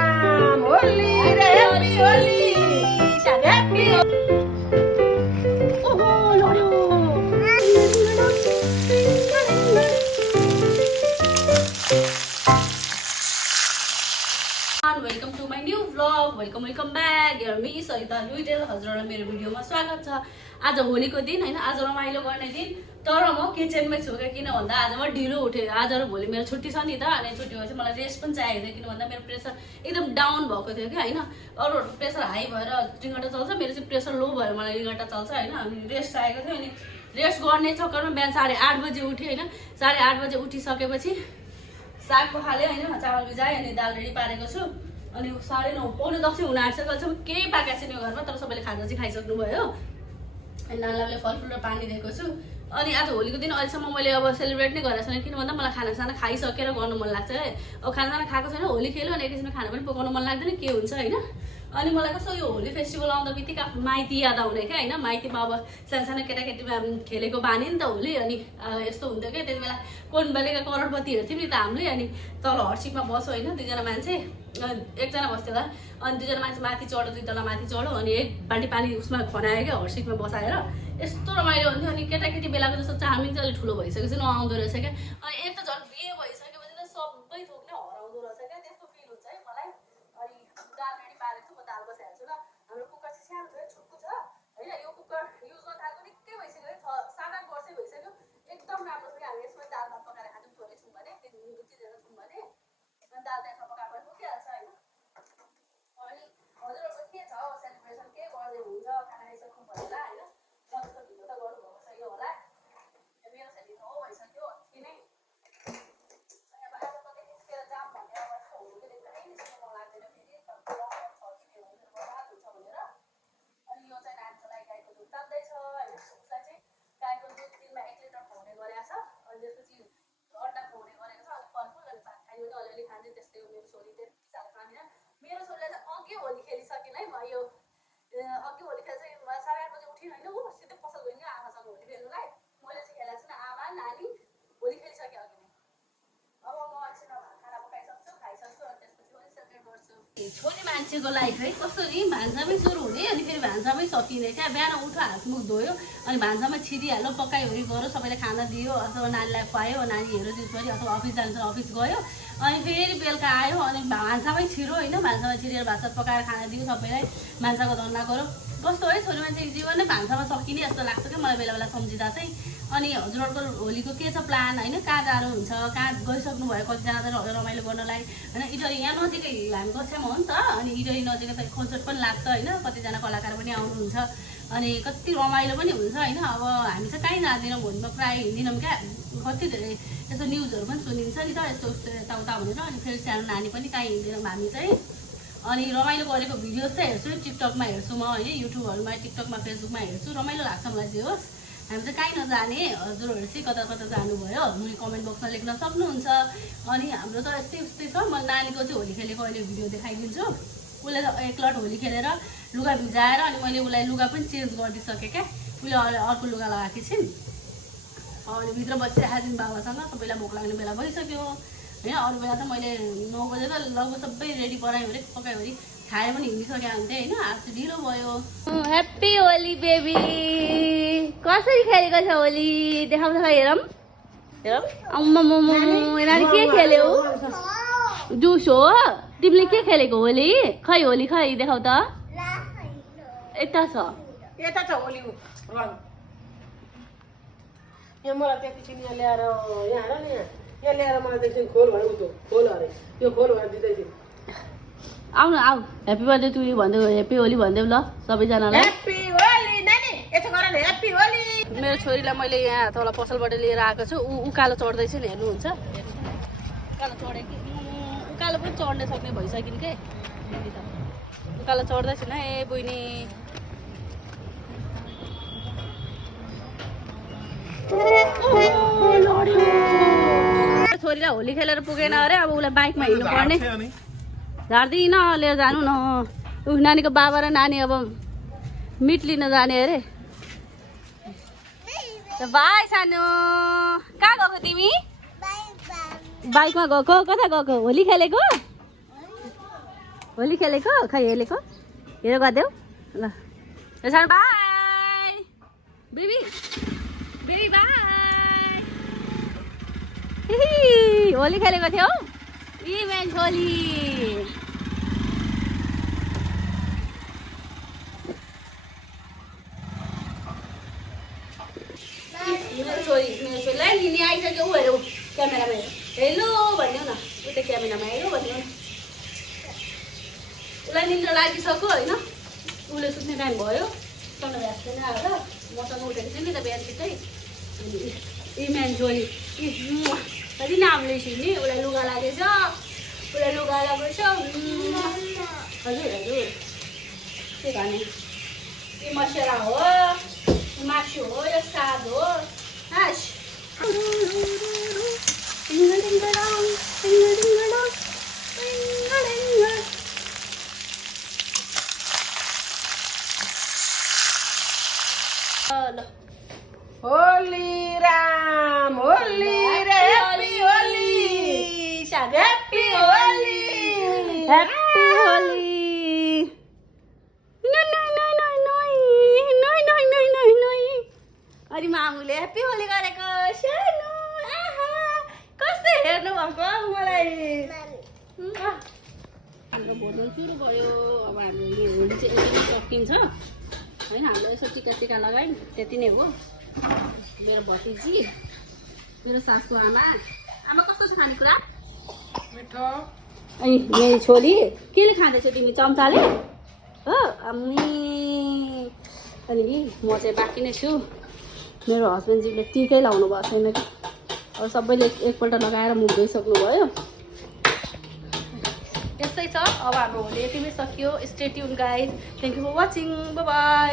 राम होली रे happy Holi happy ओहो लड्यो welcome to my new vlog welcome back hear me सहिता लुइटेल हजुरहरूलाई मेरो भिडियोमा स्वागत छ। आज होलीको दिन हैन, आज रमाइलो गर्ने दिन। तर म किचनमै छु किन भन्दा आज म ढिलो उठेँ। आज र भोलि मेरो छुट्टी छ नि त, अनि छुट्टी भएपछि मलाई रेस्ट पनि चाहिएको थियो किन भन्दा मेरो प्रेसर एकदम डाउन भएको थियो कि हैन। अरूहरूको प्रेसर हाई भएर 3 घण्टा चल्छ, मेरो चाहिँ प्रेसर लो भएर मलाई 1 घण्टा चल्छ हैन। अनि रेस्ट चाहिएको थियो, अनि रेस्ट गर्ने चक्करमा बिहान 8:30 बजे उठेँ हैन। 8:30 बजे उठिसकेपछि साग पखाले हैन, चामल भिजाएँ अनि दाल रेडी पारेको छु। अनि 9:30 पौने 10 हुन आँटिसक्यो। अहिलेसम्म केही पाकेको छैन यो घरमा, तर सबैले खाजा चाहिँ खाइसक्नु भयो। अनि नानीलाई फलफुल र पानी दिएको छु। अनि आज होलीको दिन अहिलेसम्म मैले अब सेलिब्रेट नै गरेको छैन किन भन्दा मलाई खानासाना खाइसकेर गर्नु मन लाग्छ है। अब खानासाना खाएको छैन, होली खेल्यो अनि एकैछिनमा खाना पनि पकाउनु मन लाग्दैन के हुन्छ हैन। अनि मलाई कस्तो यो होली फेस्टिभल आउँदा बित्तिकै आफ्नो माइती याद आउने क्या हैन। माइतीमा अब सानो खेलाकेटीमा खेलेको बानी नि त होली। अनि यस्तो हुन्थ्यो क्या त्यति बेला कोन बेलेका करोडपति हेर्थ्यौँ नि त हामीले। अनि तल हर्सिकमा बस्यो होइन, 2जना मान्छे, एकजना बस्थ्यो होला। अनि 2जना मान्छे माथि चढ्यो, 2 तला माथि चढ्यो। अनि 1 बाल्टी पानी उसमा खनायो क्या हर्सिकमा बसाएर। यस्तो रमाइलो हुन्थ्यो। अनि केटाकेटी बेलाको जस्तो चार्मिङ चाहिँ अलिक ठुलो भइसकेपछि नआउँदो रहेछ क्या। अनि एक त झन् बिहे भइसकेपछि त सबै थोक नै हराउँदो रहेछ क्या, त्यस्तो फिल हुन्छ है मलाई। अनि दाल रेडी पारेको छु, म दाल बसाइहाल्छु ल। हाम्रो कुकर चाहिँ सानो छ, छोटो छ होइन। यो कुकर युज गर्न थालेको निकै भइसक्यो, 7-8 वर्षै भइसक्यो। एकदम राम्रो छ कि हामी यसमा दाल भात पकाएर खान्छौँ, छोरी छौँ भने 3-2-3 छौँ भने अनि दाल त्यसमा पकाएको पुगिहाल्छ होइन। अनि हजुरहरूको के छ सेलिब्रेसन, के गर्दै हुन्छ, खाना खाइसक्नु भयो होला होइन। म जस्तो ढिलो त गर्नुभएको छैन होला, मेरो चाहिँ ढिलो हो भइसक्यो अस्ति नै। अनि अब आज कतै निस्केर जाम भने अब यस्तो होलीको दिन कतै निस्किनु मन लाग्दैन फेरि, छ कि बर्बाद हुन्छ भनेर। अनि यो चाहिँ नानीको लागि गाईको दुध ताप्दैछ होइन। उसलाई चाहिँ गाईको दुध दिनमा 1 लिटर खुवाउने गरेको छ। अनि त्यसपछि अन्डा खुवाउने गरेको छ। अनि फलफुल अनि भात खायो भने अलिअलि खान्छ। त्यस्तै हो मेरो छोरी, त्यति साह्रो खाँदैन। मेरो छोरीलाई चाहिँ अघि होली खेलिसकिन है म। यो अघि होली खेल चाहिँ 8:30 बजे उठिन होइन, ऊ सिधै पसल गयो नि आमासँग होली खेल्नुलाई। मैले चाहिँ खेलाएको छु आमा नानी होली खेलिसक्यो अघि नै। अब म एकछिनमा खाना पकाइसक्छु, खाइसक्छु अनि त्यसपछि होली सेलिब्रेट गर्छु। छोरी मान्छेको लाइफ है कस्तो नि, भान्सामै सुरु हुने अनि फेरि भान्सामै सकिने क्या। बिहान उठ्यो, हातमुख धोयो अनि भान्सामा छिरिहाल्यो, पकाइवरी गऱ्यो, सबैले खाना दियो अथवा नानीलाई खुवायो, नानी हेऱ्यो दिउँसभरि अथवा अफिस जान्छ अफिस गयो। अनि फेरि बेलुका आयो अनि भान्सामै छिरो होइन, भान्सामा छिरेर भात सात पकाएर खाना दियो सबैलाई, भान्साको धन्दा गऱ्यो। कस्तो है छोरी मान्छेको जीवन नै भान्सामा सकिने जस्तो लाग्छ क्या मलाई बेला बेला सम्झिँदा चाहिँ। अनि हजुरहरूको होलीको के छ प्लान होइन, कहाँ जानु हुन्छ, कहाँ गइसक्नु भयो कतिजना त रमाइलो गर्नलाई होइन। इटरी यहाँ नजिकै हामी कक्षामा हो नि त, अनि इटरी नजिकै त कन्सर्ट पनि लाग्छ होइन, कतिजना कलाकार पनि आउनुहुन्छ अनि कति रमाइलो पनि हुन्छ होइन। अब हामी चाहिँ कहीँ जाँदैनौँ होलीमा, प्रायः हिँड्दैनौँ क्या। कति धेरै यस्तो न्युजहरू पनि सुनिन्छ नि त यस्तो यताउता भनेर। अनि फेरि सानो नानी पनि कहीँ हिँड्दैनौँ हामी चाहिँ। अनि रमाइलो गरेको भिडियोज चाहिँ हेर्छु, टिकटकमा हेर्छु म होइन, युट्युबहरूमा, टिकटकमा, फेसबुकमा हेर्छु। रमाइलो लाग्छ मलाई जे होस्। हामी चाहिँ कहीँ नजाने, हजुरहरू चाहिँ कता कता जानुभयो मैले कमेन्ट बक्समा लेख्न सक्नुहुन्छ। अनि हाम्रो त यस्तै छ। म नानीको चाहिँ होली खेलेको अहिले भिडियो देखाइदिन्छु। उसले त 1 लट होली खेलेर लुगा भिजाएर अनि मैले उसलाई लुगा पनि चेन्ज गरिदिइसकेँ क्या। उसले अर्को लुगा लगाएकी छिन्। अनि भित्र बसिरहेको छिन् बाबासँग। सबैलाई भोक लाग्ने बेला भइसक्यो होइन। अरू बेला त मैले 9 बजे त लगभग सबै रेडी पकाइवरी खाएर पनि हिँडिसकेको हुन्थेँ होइन। आज ढिलो भयो। ह्याप्पी होली बेबी, कसरी खेलेको छ होली देखाउँछ हेरौँ हेरौँ। अम्मा मोमो नानी के खेल्यौ? जुस हो। तिमीले के खेलेको होली? खै होली खै देखाउ त। यता छ होली रङ। यहाँ मलाई त्यति यहाँ ल्याएर यहाँ हेर नि, यहाँ ल्याएर मलाई त्यसरी खोल भने उठ्यो, खोल अरे यो खोल भनेर दिँदैथियो। आउनु आऊ, ह्याप्पी बर्थडे टु यु भन्दै, ह्याप्पी होली भन्दै ल सबैजनालाई। ह्याप्पी होली नानी, यसो गर न ह्याप्पी होली। मेरो छोरीलाई मैले यहाँ तल पसलबाट लिएर आएको छु। उकालो चढ्दैछ नि, हेर्नुहुन्छ उकालो चढेँ कि उकालो पनि चढ्न सक्ने भइसक्यो के। उकालो चढ्दैछन् है बहिनी। छोरीलाई होली खेलेर पुगेन अरे, अब उसलाई बाइकमा हिँड्नु पर्ने। झार्दिन लिएर जानु न। ऊ नानीको बाबा र नानी अब मिट लिन जाने अरे। भाइ सानो कहाँ गएको तिमी? बाइकमा गएको? कता गएको? होली खेलेको? होली खेलेको खै हेलेको हेर गरिदेऊ ल यसो by baby baby by Holi खेलेको थियौ इभेन्ट होली मेरो छोरीलाई लिने आइसक्यो ऊ हेर क्यामेरामा हेलो भनिदेऊ न उता क्यामेरामा हेलो भनिदेऊ न उसलाई निन्द्रा लागिसक्यो होइन उसले सुत्ने टाइम भयो सँग भ्यास पनि आएर मसँग उठेको छु नि त बिहान छिट्टै इमेन छोरी कति नामले छिर्ने उसलाई लुगा लागेछ उसलाई लुगा लागेछ हजुर हजुर के भने यो मसरा हो मासु हो यो साग हो हास होली राम होली रे happy Holi happy Holi happy Holi अनि मामुले ह्याप्पी होली गरेको सानो आहा कस्तो हेर्नु भएको मलाई हाम्रो भोजन सुरु भयो अब हाम्रो यो होली चाहिँ एकदमै सकिन्छ होइन हाम्रो यसो टिका लगायौँ त्यति नै हो मेरो भतिजी मेरो सासु आमा कस्तो छ खानेकुरा मिठो अनि मेरो छोरी केले खाँदैछौ तिमी चम्चाले हो अनि म चाहिँ बाँकी नै छु मेरो हस्बेन्डजीले टिकै लाउनु भएको छैन कि अब सबैले एकपल्ट लगाएर मुख धोइसक्नु भयो त्यस्तै छ अब हाम्रो होली यतिमै सकियो stay tune guys thank you for watching bye by